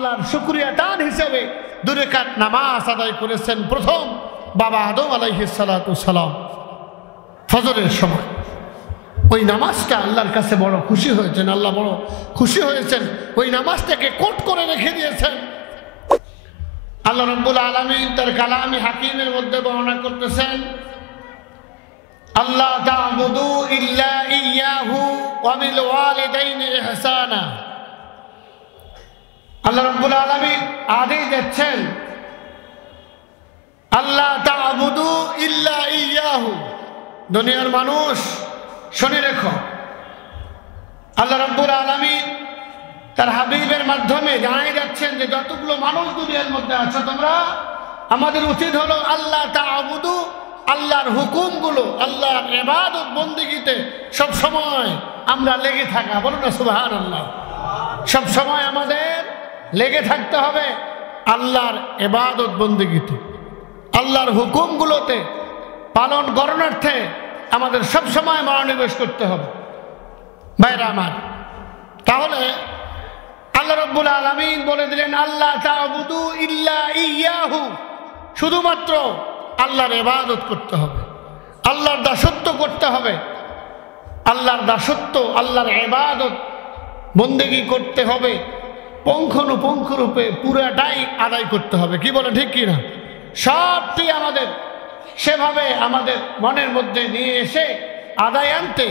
আল্লাহর শুকরিয়া দান হিসেবে 2 রাকাত নামাজ আদায় করেছেন প্রথম বাবা আদম আলাইহিস সালাতু সালাম ফজরের সময়। ওই নামাজটা আল্লাহর কাছে বড় খুশি হয়েছেন, আল্লাহ বড় খুশি হয়েছেন, ওই নামাজটাকে কোট করে রেখে দিয়েছেন। আল্লাহ রাব্বুল আলামিন তার কালামে হাকিমের মধ্যে বর্ণনা করতেছেন, আল্লাহ তা'বুদু ইল্লা ইয়্যাহু ওয়া বিল ওয়ালিদাইনি ইহসানা। আল্লাহ রাব্বুল আলামিন আদেশ দিচ্ছেন, আল্লাহ তা'বুদু ইল্লা ইয়্যাহু। দুনিয়ার মানুষ শুনে রেখো, আল্লাহ রাব্বুল আলামিন তার হাবিবের মাধ্যমে জানাই যাচ্ছেন যে যতগুলো মানুষ দুনিয়ার মধ্যে আছো তোমরা, আমাদের উচিত হলো আল্লাহ তা'বুদু, আল্লাহর হুকুমগুলো, আল্লাহর ইবাদত বন্দেগীতে সব সময় আমরা লেগে থাকা। বলুন না সুবহানাল্লাহ। সব সময় আমাদের লেগে থাকতে হবে আল্লাহর ইবাদত বন্দেগীতে, আল্লাহর হুকুমগুলোতে পালন করণার্থে আমাদের সব সময় মনোনিবেশ করতে হবে। ভাইরা আমার, তাহলে আল্লাহ রাব্বুল আলামিন বলে দিলেন, আল্লাহ তা'বুদু ইল্লা ইয়্যাহু, শুধুমাত্র আল্লাহর ইবাদত করতে হবে, আল্লাহর দাসত্ব করতে হবে। আল্লাহর দাসত্ব, আল্লাহর ইবাদত বন্দেগী করতে হবে, পুঙ্খানুপুঙ্খ রূপে পুরাটাই আদায় করতে হবে। কি বলে, ঠিক কি না? সবটি আমাদের সেভাবে আমাদের মনের মধ্যে নিয়ে এসে আদায় আনতে,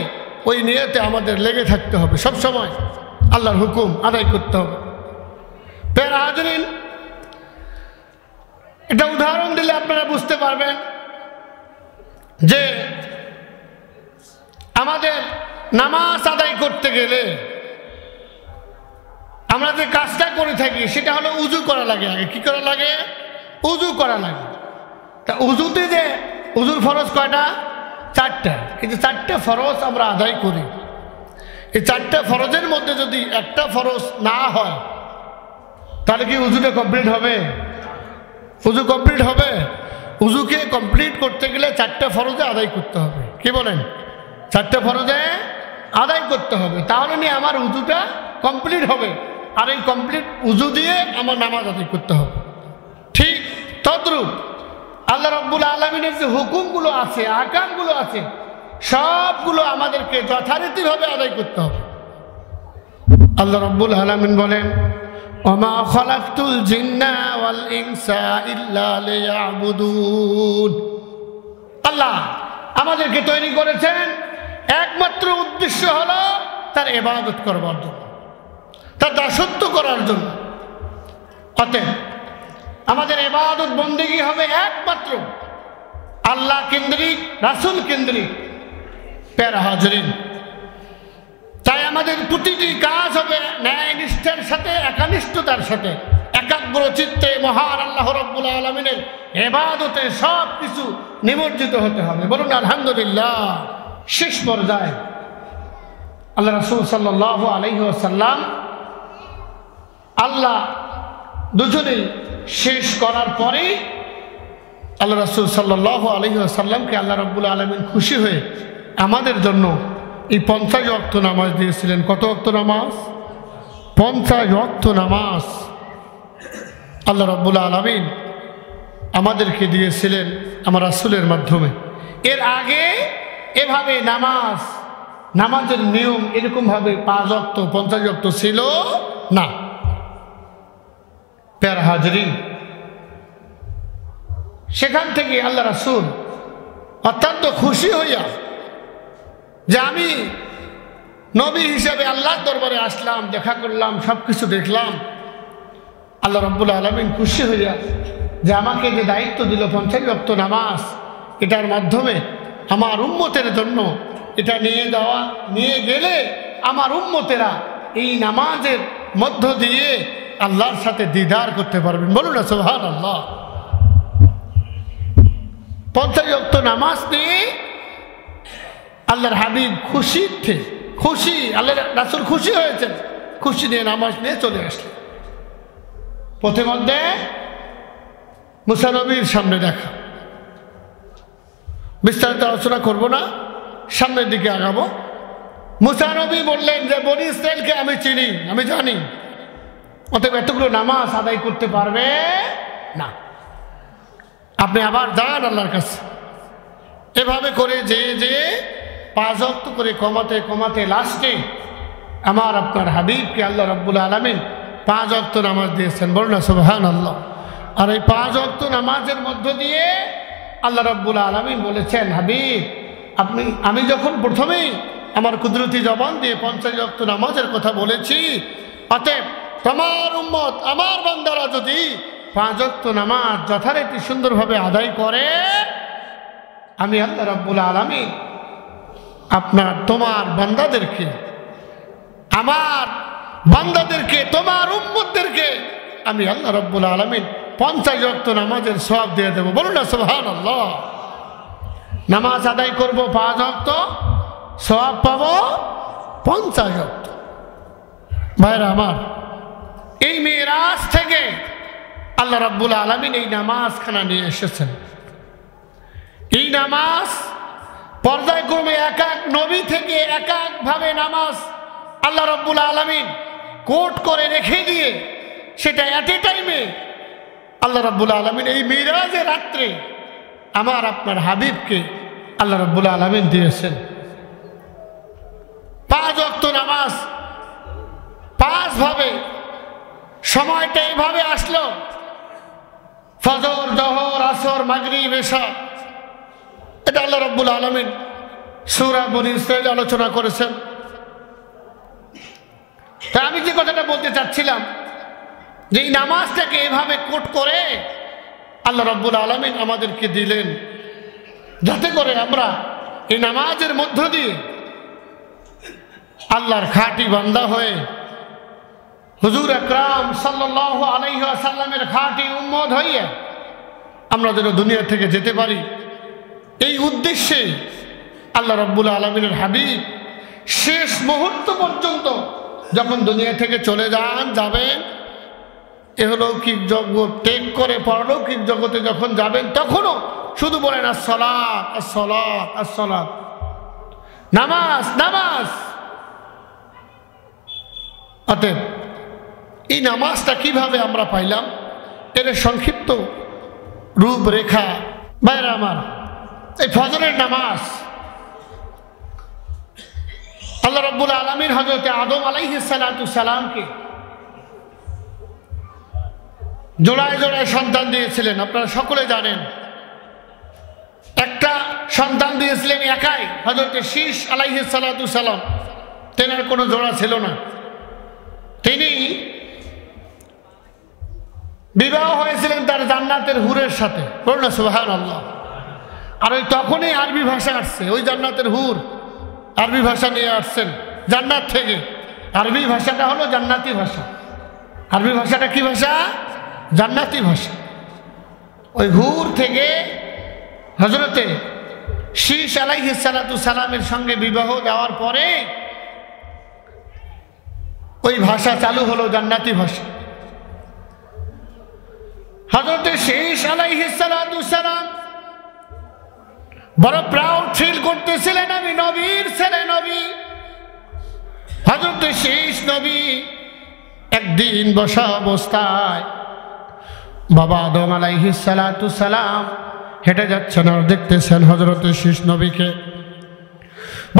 ওই নিয়তে আমাদের লেগে থাকতে হবে, সব সময় আল্লাহর হুকুম আদায় করতে হবে। প্রিয় হাজরিন, এটা উদাহরণ দিলে আপনারা বুঝতে পারবেন যে আমাদের নামাজ আদায় করতে গেলে আমরা যে কাজটা করে থাকি সেটা হলো উযু করা লাগে। আগে কি করা লাগে? উযু করা লাগে। তা উযুতে যে উযুর ফরজ কয়টা? 4টা। কিন্তু 4টা ফরজ আমরা আদায় করি। এই 4টা ফরজের মধ্যে যদি একটা ফরজ না হয় তাহলে কি উযুটা কমপ্লিট হবে? উযু কমপ্লিট হবে? উযুকে কমপ্লিট করতে গেলে 4টা ফরজে আদায় করতে হবে। কি বলেন? 4টা ফরজে আদায় করতে হবে, তাহলে নিয়ে আমার উযুটা কমপ্লিট হবে। আর এই কমপ্লিট উযু দিয়ে আমার নামাজ আদায় করতে হবে। ঠিক তদ্রূপ আল্লাহ রাব্বুল আলামিনের যে হুকুমগুলো আছে, আহকামগুলো আছে, সবগুলো আমাদেরকে যথারীতিভাবে আদায় করতে হবে। আল্লাহ রাব্বুল আলামিন বলেন, ওমা খালাকতুল জিন্না ওয়াল ইনসা ইল্লা লিয়াবুদুন। আল্লাহ আমাদেরকে তৈরি করেছেন একমাত্র উদ্দেশ্য হলো তার ইবাদত করবার জন্য, তার দাসত্ব করার জন্য। অতএব আমাদের ইবাদত বন্দেগী হবে একমাত্র আল্লাহ কেন্দ্রিক, রাসূল কেন্দ্রিক। প্যারা হাজরিন, তাই আমাদের প্রতিটি কাজ হবে ন্যায় নিষ্ঠার সাথে, একানিষ্ঠতার সাথে, একাগ্র চিত্তে মহান আল্লাহ রাব্বুল আলামিনের ইবাদতে সব কিছু নিমজ্জিত হতে হবে। বলুন আলহামদুলিল্লাহ। শেষ পর্যায়ে আল্লাহ রাসূল সাল্লাল্লাহু আলাইহি ওয়াসাল্লাম, আল্লাহ দুজনেই শেষ করার পরে আল্লাহ রাসূল সাল্লাল্লাহু আলাইহি ওয়াসাল্লামকে আল্লাহ রাব্বুল আলামিন খুশি হয়ে আমাদের জন্য এই 50 ওয়াক্ত নামাজ দিয়েছিলেন। কত ওয়াক্ত নামাজ? 50 ওয়াক্ত নামাজ আল্লাহ রাব্বুল আলামিন আমাদেরকে দিয়েছিলেন আমার রাসূলের মাধ্যমে। এর আগে এভাবে নামাজের নিয়ম এরকমভাবে 5 ওয়াক্ত 50 ওয়াক্ত ছিল না। প্যারা হাজরিন, সেখান থেকে আল্লাহ রাসূল অত্যন্ত খুশি হইয়া যে আমি নবী হিসেবে আল্লাহর দরবারে আসলাম, দেখা করলাম, সব কিছু দেখলাম। আল্লাহ রাব্বুল আলামিন খুশি হইয়া যে আমাকে যে দায়িত্ব দিল 50 ওয়াক্ত নামাজ, এটার মাধ্যমে আমার উম্মতের জন্য এটা নিয়ে গেলে আমার উম্মতেরা এই নামাজের মধ্য দিয়ে আল্লাহর সাথে দিদার করতে পারবেন। বলুন না সুবহানাল্লাহ। 50 ওয়াক্ত নামাজ নিয়ে আল্লাহর হাবিব খুশি, আল্লাহ রাসূল খুশি হয়েছেন, খুশি নিয়ে নামাজ নিয়ে চলে আসলেন। পথে মধ্যে মুসা নবীর সামনে দেখা, বিস্তারিত আলোচনা করব না, সামনের দিকে আগাবো। মুসা নবী বললেন যে বনি ইসরাইলকে আমি চিনি, আমি জানি, অতএব এতগুলো নামাজ আদায় করতে পারবে না। আপনি আবার যান আল্লাহর কাছে, এভাবে করে যে 5 ওয়াক্ত করে কমাতে কমাতে লাস্টে আমার আপনার হাবিবকে আল্লাহ রাব্বুল আলামিন 5 ওয়াক্ত নামাজ দিয়েছেন। বলুন না সুবহানাল্লাহ। আর এই 5 ওয়াক্ত নামাজের মধ্য দিয়ে আল্লাহ রাব্বুল আলামিন বলেছেন, হাবিব আমি যখন প্রথমেই আমার কুদরতি জবান দিয়ে 50 ওয়াক্ত নামাজের কথা বলেছি, অতএব তোমার উম্মত আমার বান্দারা যদি 5 ওয়াক্ত নামাজ যথারীতি সুন্দরভাবে আদায় করে, আমি আল্লাহ রাব্বুল আলামিন তোমার বান্দাদেরকে, আমার বান্দাদেরকে, তোমার উম্মতদেরকে আমি আল্লাহ রাব্বুল আলামিন 50 ওয়াক্ত নামাজের সওয়াব দিয়ে দেব। বলুন না সুবহানাল্লাহ। নামাজ আদায় করব 5 ওয়াক্ত, সওয়াব পাবো 50 ওয়াক্ত। ভাইরা আমার, এই মিরাজ থেকে আল্লাহ রাব্বুল আলামিন এই নামাজখানা নিয়ে এসেছেন। এই নামাজ পর্যায়ক্রমে এক এক নবী থেকে এক একভাবে নামাজ আল্লাহ রাব্বুল আলামিন কোট করে রেখে দিয়ে সেটা এট এ টাইমে আল্লাহ রাব্বুল আলামিন এই মিরাজের রাত্রে আমার আপনার হাবিবকে আল্লাহ রাব্বুল আলামিন দিয়েছেন। 5 ওয়াক্ত নামাজ 5 ভাবে, সময়টা এইভাবে আসলো, ফজর, জোহর, আসর, মাগরিব, এশা। এটা আল্লাহ রাব্বুল আলামিন সূরা বনী ইসরাঈল আলোচনা করেছেন। তা আমি যে কথাটা বলতে চাচ্ছিলাম, যে এই নামাজটাকে এভাবে কোট করে আল্লাহ রাব্বুল আলামিন আমাদেরকে দিলেন, যাতে করে আমরা এই নামাজের মধ্য দিয়ে আল্লাহর খাঁটি বান্দা হয়ে হুজুর আকরাম সাল্লাল্লাহু আলাইহি ওয়াসাল্লামের খাঁটি উম্মত হয়ে আমরা যেন দুনিয়া থেকে যেতে পারি। এই উদ্দেশ্যে আল্লাহ রাব্বুল আলামিনের হাবিব শেষ মুহূর্ত পর্যন্ত যখন দুনিয়া থেকে চলে যাবেন, এহলৌকিক জগৎ ত্যাগ করে পরলৌকিক জগতে যখন যাবেন, তখনও শুধু বলেন আসসালাত আসসালাত আসসালাত, নামাজ নামাজ। অতএব এই নামাজটা কিভাবে আমরা পাইলাম, এর সংক্ষিপ্ত রূপরেখা। ভাইরা আমার, এই ফজরের নামাজ আল্লাহ রাব্বুল আলামিন হযরত আদম আলাইহিস সালাতু সালামকে জোড়ায় জোড়ায় সন্তান দিয়েছিলেন। আপনারা সকলে জানেন, একটা সন্তান দিয়েছিলেন একাই, হযরত শীস আলাইহিস সালাতু সালাম। তেনার কোনো জোড়া ছিল না। তিনি বিবাহ হয়েছিলেন তার জান্নাতের হুরের সাথে। বলুন না সুবহানাল্লাহ। আর ওই তখনই আরবি ভাষা আসছে, ওই জান্নাতের হুর আরবি ভাষা নিয়ে আসছেন জান্নাত থেকে। আরবি ভাষাটা হলো জান্নাতি ভাষা। আরবি ভাষাটা কি ভাষা? জান্নাতি ভাষা। ওই হুর থেকে হযরতে শীস আলাইহিস সালাতু সালামের সঙ্গে বিবাহ দেওয়ার পরে ওই ভাষা চালু হলো, জান্নাতি ভাষা। হযরতে শীস আলাইহিস সালাতু সালাম বড় প্রাউড ফিল করতেছিলেন, আমি নবীর ছেলে, নবী। হযরতে শীস নবী একদিন বসা অবস্থায় বাবা আদম আলাইহিস সালাতু সালাম হেঁটে যাচ্ছেন, আর দেখতেছেন হযরতে শীস নবীকে।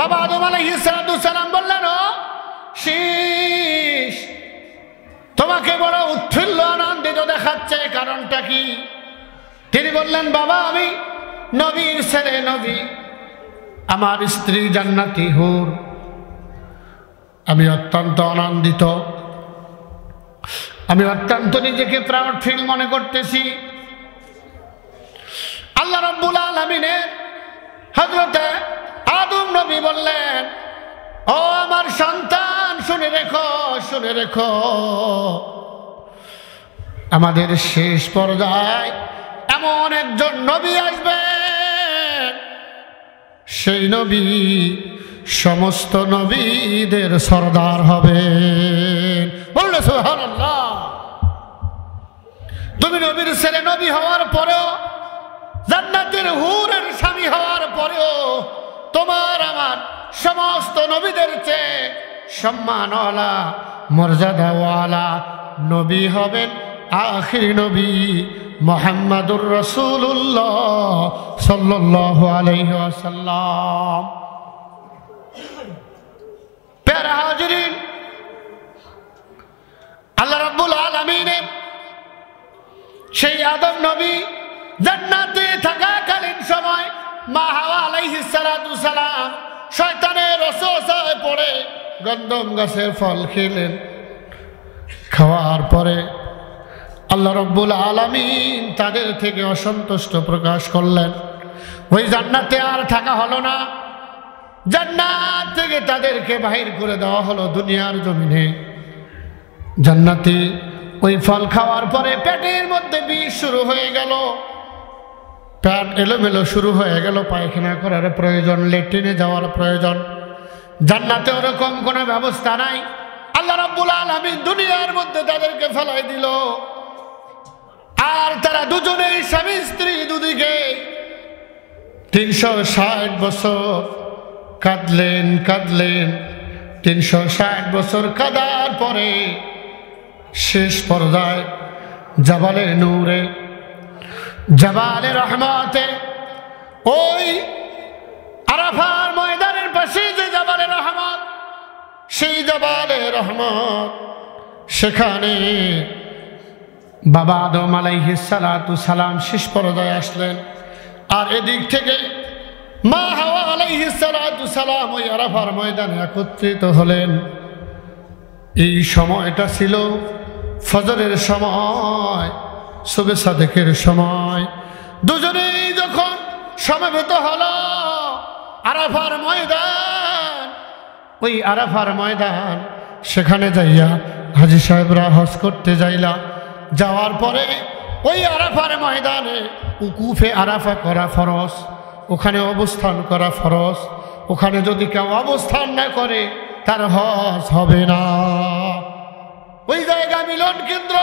বাবা আদম আলাইহিস সালাতু সালাম বললেন, ও শীস, তোমাকে বড় উৎফুল্ল আনন্দিত দেখাচ্ছে, কারণটা কি? তিনি বললেন, বাবা আমি নবীর ছেলে, নবী, আমার স্ত্রী জান্নাতি হুর, আমি অত্যন্ত আনন্দিত, আমি অত্যন্ত নিজেকে প্রাউড ফিল মনে করতেছি। আল্লাহ রাব্বুল আলামিনের হযরতে আদম নবী বললেন, ও আমার সন্তান, শুনে রেখো, শুনে রেখো, আমাদের শেষ পর্যায়ে এমন একজন নবী আসবে, সেই নবী সমস্ত নবীদের সরদার হবেন। বলুন সুবহানাল্লাহ। তুমি নবীর ছেলে, নবী হওয়ার পরেও, জান্নাতের হুরের স্বামী হওয়ার পরেও তোমার আমার সমস্ত নবীদের চেয়ে সম্মানওয়ালা, মর্যাদাওয়ালা, নবী হবেন আখির নবী মুহাম্মাদুর রাসূলুল্লাহ সাল্লাল্লাহু আলাইহি ওয়াসাল্লাম। প্যারা হাজিরিন, আল্লাহ রাব্বুল আলামিনের সেই আদম নবী জান্নাতে থাকাকালীন সময় মা হাওয়া আলাইহিস সালাতু সালাম শয়তানের ওয়াসওয়াসায় পড়ে গন্ধম গাছের ফল খেলেন। খাওয়ার পরে আল্লাহ রাব্বুল আলামিন তাদের থেকে অসন্তুষ্ট প্রকাশ করলেন। ওই জান্নাতে আর থাকা হলো না, জান্নাত থেকে তাদেরকে বাহির করে দেওয়া হলো দুনিয়ার জমিনে। জান্নাতি ওই ফল খাওয়ার পরে পেটের মধ্যে বিষ শুরু হয়ে গেল, পেট এলোমেলো শুরু হয়ে গেল, পায়খানা করার প্রয়োজন, লেট্রিনে যাওয়ার প্রয়োজন। জান্নাতে ওরকম কোনো ব্যবস্থা নাই। আল্লাহ রাব্বুল আলামিন দুনিয়ার মধ্যে তাদেরকে ফেলাই দিল। আর তারা দুজনেই স্বামী স্ত্রী দুদিকে 360 বছর কাঁদলেন। 360 বছর কাঁদার পরে শেষ পর্যায়ে জাবালে নূরে, জাবালে রহমতে, ওই আরাফার ময়দানের পাশে যে জাবালে রহমত, সেই জাবালে রহমত, সেখানে বাবা আদম আলাইহিস সালাতু সালাম শেষ পর্যায়ে আসলেন। আর এদিক থেকে মা হাওয়া আলাইহিস সালাতু সালাম ওই আরাফার ময়দানে একত্রিত হলেন। এই সময়টা ছিল ফজরের সময়, সুবে সাদেকের সময়। দুজনেই যখন সমবেত হলো আরাফার ময়দান, ওই আরাফার ময়দান, সেখানে যাইয়া হাজী সাহেবরা হজ করতে যাইলা। যাওয়ার পরে ওই আরাফার ময়দানে উকুফে আরাফা করা ফরজ, ওখানে অবস্থান করা ফরজ। ওখানে যদি কেউ অবস্থান না করে তার হজ হবে না। ওই জায়গা মিলন কেন্দ্র,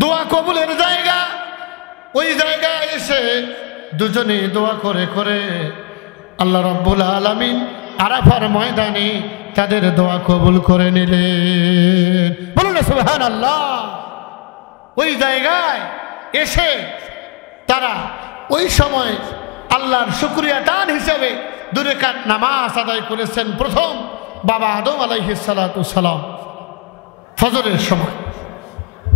দোয়া কবুলের জায়গা। ওই জায়গায় এসে দুজনে দোয়া করে করে আল্লাহ রাব্বুল আলামিন আরাফার ময়দানে তাদের দোয়া কবুল করে নিলেন। বলুন না সুবহানাল্লাহ। ওই জায়গায় এসে তারা ওই সময় আল্লাহর শুকরিয়া দান হিসেবে 2 রাকাত নামাজ আদায় করেছেন। প্রথম বাবা আদম আলাইহিস সালাতু সালাম ফজরের সময়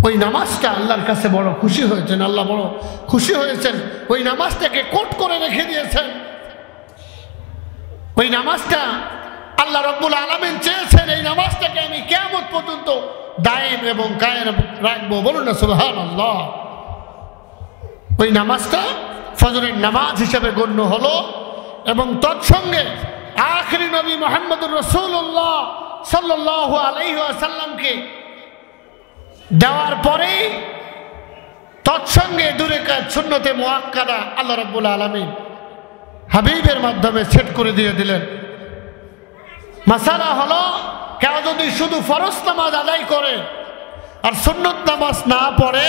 ওই নামাজটা আল্লাহর কাছে বড় খুশি হয়েছেন, আল্লাহ বড় খুশি হয়েছেন। ওই নামাজটাকে কোট করে রেখে দিয়েছেন। ওই নামাজটা আল্লাহ রাব্বুল আলামিন চেয়েছেন এই নামাজটাকে আমি কিয়ামত পর্যন্ত দায়েম এবং কায়েম রাখবো। বলুন না সুবহানাল্লাহ। ওই নামাজটা ফজরের নামাজ হিসেবে গণ্য হলো এবং তৎসঙ্গে আখিরি নবী মুহাম্মদুর রাসূলুল্লাহ সাল্লাল্লাহু আলাইহি ওয়াসাল্লামকে দেওয়ার পরে তৎসঙ্গে 2 রাকাত সুন্নতে মুআক্কাদা আল্লাহ রাব্বুল আলামিন হাবিবের মাধ্যমে সেট করে দিয়ে দিলেন। মাসালা হলো, কেউ যদি শুধু ফরজ নামাজ আদায় করে আর সুন্নত নামাজ না পড়ে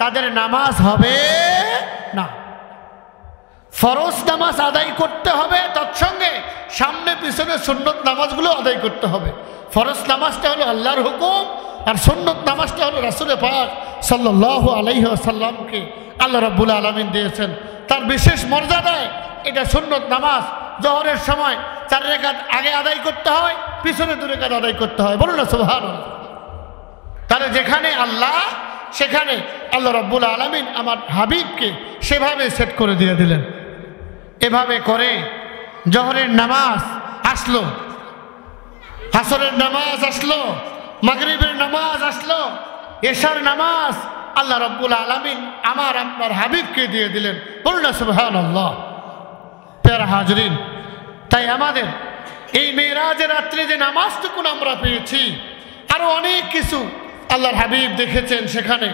তাদের নামাজ হবে না। ফরজ নামাজ আদায় করতে হবে, তৎসঙ্গে সামনে পিছনে সুন্নত নামাজগুলো আদায় করতে হবে। ফরজ নামাজটা হলো আল্লাহর হুকুম, আর সুন্নত নামাজটা হলো রাসূল পাক সাল্লাল্লাহু আলাইহি ওয়াসাল্লামকে আল্লাহ রাব্বুল আলামিন দিয়েছেন। তার বিশেষ মর্যাদায় এটা সুন্নত নামাজ জোহরের সময় 4 রাকাত আগে আদায় করতে হয়, পিছনে 2 রাকাত আদায় করতে হয়। বলুন না সুবহানাল্লাহ। তাহলে যেখানে আল্লাহ সেখানে আল্লাহ রাব্বুল আলামিন আমার হাবিবকে সেভাবে সেট করে দিয়ে দিলেন। এভাবে করে জোহরের নামাজ আসলো, আসরের নামাজ আসলো, মাগরিবের নামাজ আসলো, এশার নামাজ আল্লাহ রাব্বুল আলামিন আমার আপনার হাবিবকে দিয়ে দিলেন। বলুন না সুবহানাল্লাহ। প্যারা হাজরিন, তাই আমাদের এই মেরাজের রাত্রে যে নামাজটুকু আমরা পেয়েছি, আরো অনেক কিছু আল্লাহর হাবিব দেখেছেন সেখানে।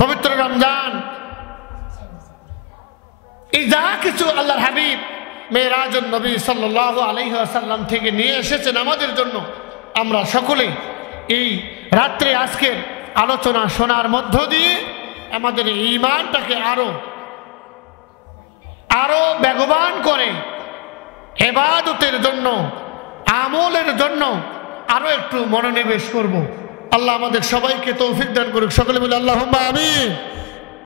পবিত্র রমজান, এই যা কিছু আল্লাহর হাবিব মেরাজুন নবী সাল্লাল্লাহু আলাইহি ওয়াসাল্লাম থেকে নিয়ে এসেছেন আমাদের জন্য, আমরা সকলে এই রাত্রে আজকের আলোচনা শোনার মধ্য দিয়ে আমাদের ঈমানটাকে আরো বেগবান করে ইবাদতের জন্য, আমলের জন্য আরো একটু মনোনিবেশ করব। আল্লাহ আমাদের সবাইকে তৌফিক দান করুক। সকলে বলে আল্লাহুম্মা আমিন।